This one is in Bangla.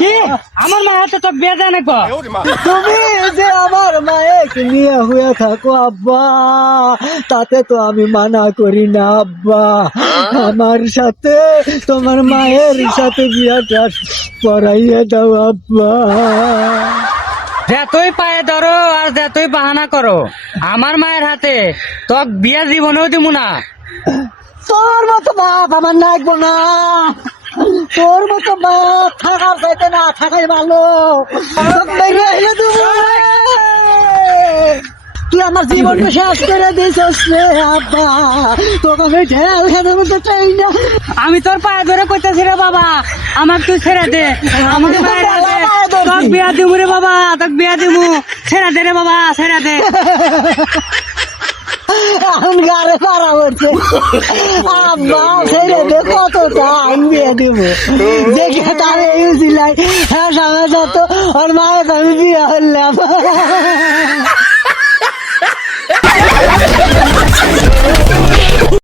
কি আমার মা হাতে তো বিয়ে দেয় না কো তুমি যে আমার মায়েকে নিয়ে হয়ে থাকো আব্বা, তাতে তো আমি মানা করি না আব্বা। আমার সাথে তোমার মায়ের সাথে বিয়েটা পড়াইয়ে দাও আব্বা। যতই পায়ে ধরো আর যতই বাহানা করো, আমার মায়ের হাতে তোক বিয়ে জীবনেও দিব না। তোর মতো বাপ আমার লাগবো না, তোর মতো বাপ থাকার চাইতে না থাকাই ভালো। তুই আমার জীবনটা শেষ করে দিয়েছিস রে আব্বা, তোকে আমি ঢেল খেতে মতো চাই না। আমি তোর পায়ে ধরে কইতেছি রে বাবা, আমাকে তুই ছেড়ে দে। আমাকে মায়ের হাতে তোক বিয়া দিব রে বাবা, তোক বিয়া দিব। ছেড়ে দে রে বাবা, ছেড়ে দে। এখন গাড়ে পাড়া পড়ছে আব্বা, ছেড়ে দে, কত টাইম বিয়ে দিব। দেখে তারে ইউজিলাই হ্যাঁ সামনে যত ওর মায়ের আমি বিয়ে হলাম।